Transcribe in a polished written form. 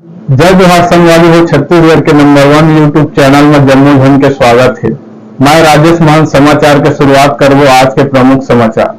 जय जोहार संगवारी हो छत्तीसगढ़ के नंबर 1 यूट्यूब चैनल में जम्मू झन के स्वागत है। मैं राजेश मान समाचार के शुरुआत करबो आज के प्रमुख समाचार।